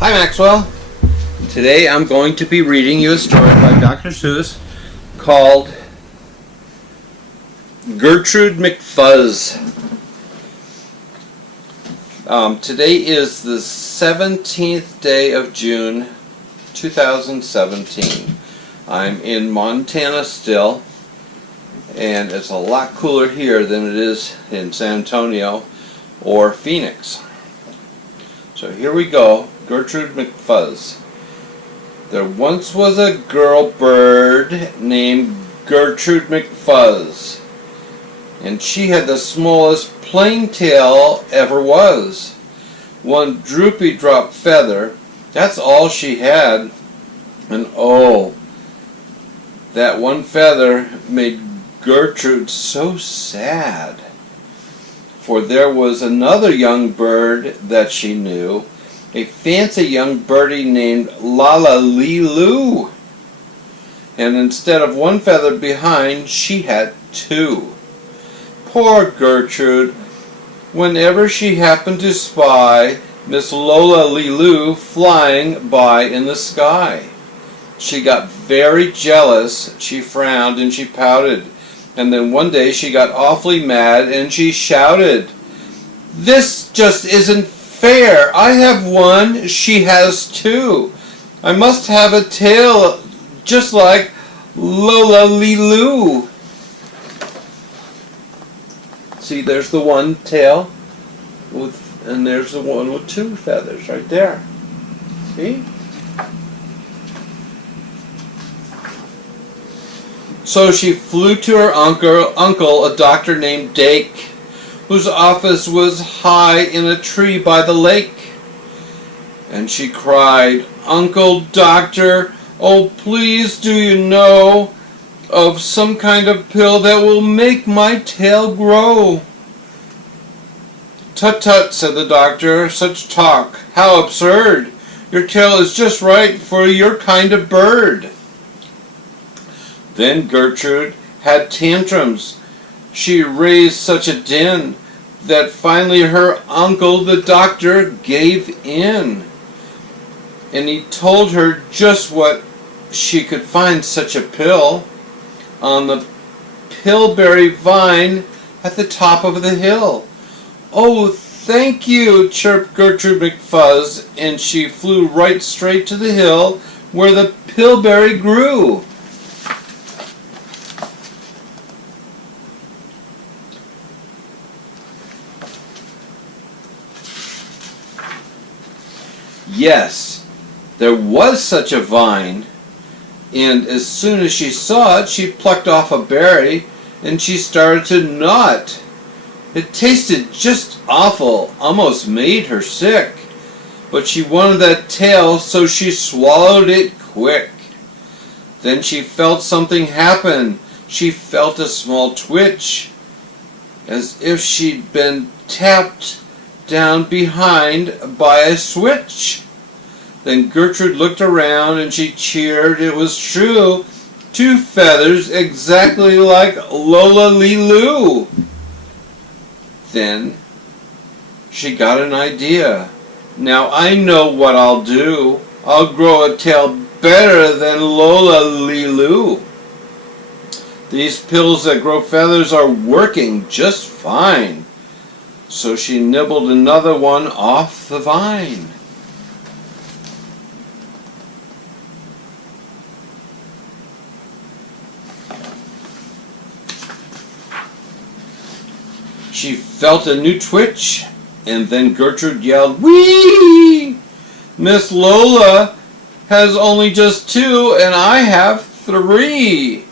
Hi Maxwell. Today I'm going to be reading you a story by Dr. Seuss called Gertrude McFuzz. Today is the 17th day of June 2017. I'm in Montana still, and it's a lot cooler here than it is in San Antonio or Phoenix. So here we go. Gertrude McFuzz. There once was a girl bird named Gertrude McFuzz, and she had the smallest plain tail ever was. One droopy drop feather, that's all she had, and oh, that one feather made Gertrude so sad. For there was another young bird that she knew, a fancy young birdie named Lala-Lee-Loo. And instead of one feather behind, she had two. Poor Gertrude, whenever she happened to spy Miss Lola-Lee-Loo flying by in the sky, she got very jealous, she frowned and she pouted. And then one day she got awfully mad and she shouted, "This just isn't fair. I have one, she has two. I must have a tail just like Lola-Lee-Loo." See, there's the one tail, and there's the one with two feathers right there. See? So she flew to her uncle, a doctor named Dake, whose office was high in a tree by the lake. And she cried, "Uncle Doctor, oh please do you know of some kind of pill that will make my tail grow?" "Tut tut," said the doctor, "such talk, how absurd. Your tail is just right for your kind of bird." Then Gertrude had tantrums. She raised such a din that finally her uncle, the doctor, gave in. And he told her just what she could find such a pill on the pillberry vine at the top of the hill. "Oh, thank you," chirped Gertrude McFuzz, and she flew right straight to the hill where the pillberry grew. Yes, there was such a vine, and as soon as she saw it, she plucked off a berry, and she started to gnaw it. It tasted just awful, almost made her sick, but she wanted that tail, so she swallowed it quick. Then she felt something happen. She felt a small twitch, as if she'd been tapped down behind by a switch. Then Gertrude looked around and she cheered. It was true. Two feathers exactly like Lola-Lee-Loo. Then she got an idea. "Now I know what I'll do. I'll grow a tail better than Lola-Lee-Loo. These pills that grow feathers are working just fine." So she nibbled another one off the vine. She felt a new twitch, and then Gertrude yelled, "Whee! Miss Lola has only just two, and I have three."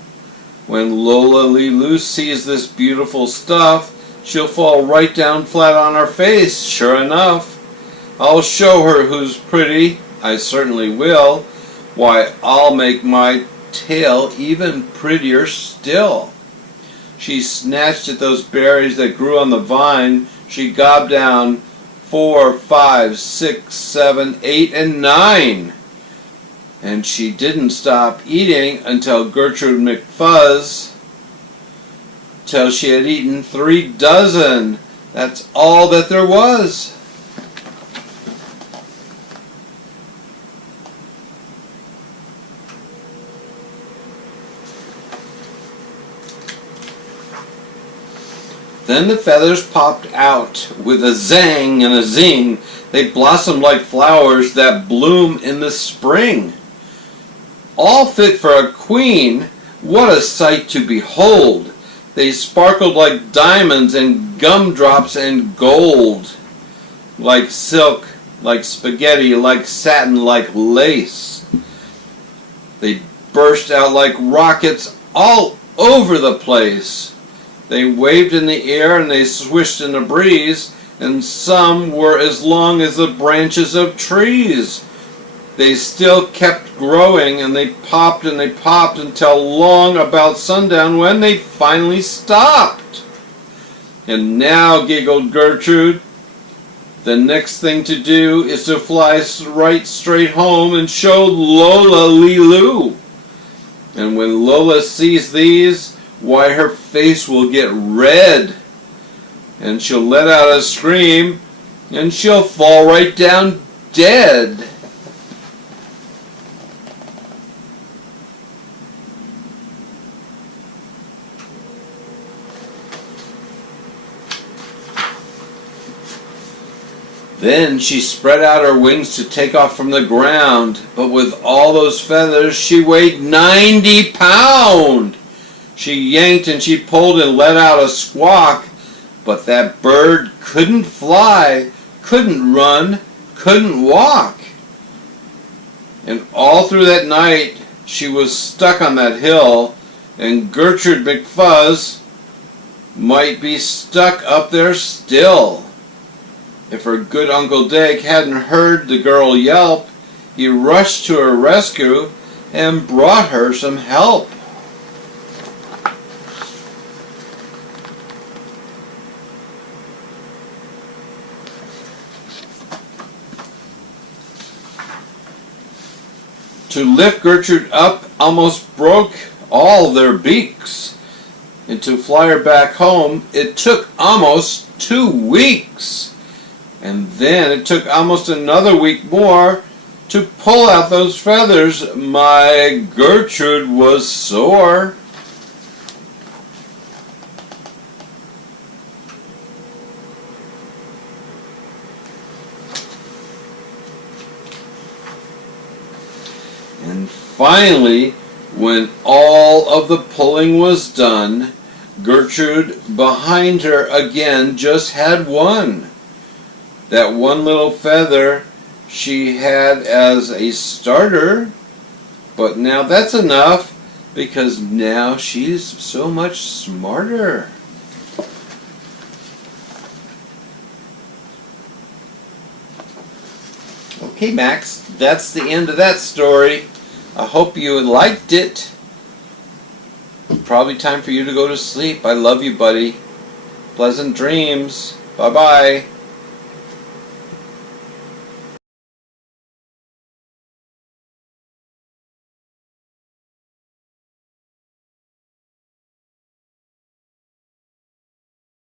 When Lola-Lee-Loo sees this beautiful stuff, she'll fall right down flat on her face, sure enough. "I'll show her who's pretty, I certainly will. Why, I'll make my tail even prettier still." She snatched at those berries that grew on the vine. She gobbed down 4, 5, 6, 7, 8, and 9. And she didn't stop eating until Gertrude McFuzz, till she had eaten 3 dozen. That's all that there was. Then the feathers popped out with a zang and a zing. They blossomed like flowers that bloom in the spring. All fit for a queen, what a sight to behold! They sparkled like diamonds and gumdrops and gold, like silk, like spaghetti, like satin, like lace. They burst out like rockets all over the place. They waved in the air and they swished in the breeze, and some were as long as the branches of trees. They still kept growing, and they popped until long about sundown, when they finally stopped. And now, giggled Gertrude, the next thing to do is to fly right straight home and show Lola Lilu. And when Lola sees these, why, her face will get red, and she'll let out a scream, and she'll fall right down dead. Then she spread out her wings to take off from the ground, but with all those feathers she weighed 90 pounds. She yanked and she pulled and let out a squawk, but that bird couldn't fly, couldn't run, couldn't walk. And all through that night she was stuck on that hill, and Gertrude McFuzz might be stuck up there still. If her good Uncle Dick hadn't heard the girl yelp, he rushed to her rescue and brought her some help. To lift Gertrude up almost broke all their beaks, and to fly her back home it took almost 2 weeks. And then it took almost another week more to pull out those feathers. My Gertrude was sore. And finally, when all of the pulling was done, Gertrude behind her again just had one. That one little feather she had as a starter, but now that's enough, because now she's so much smarter. Okay, Max, that's the end of that story. I hope you liked it. Probably time for you to go to sleep. I love you, buddy. Pleasant dreams. Bye-bye.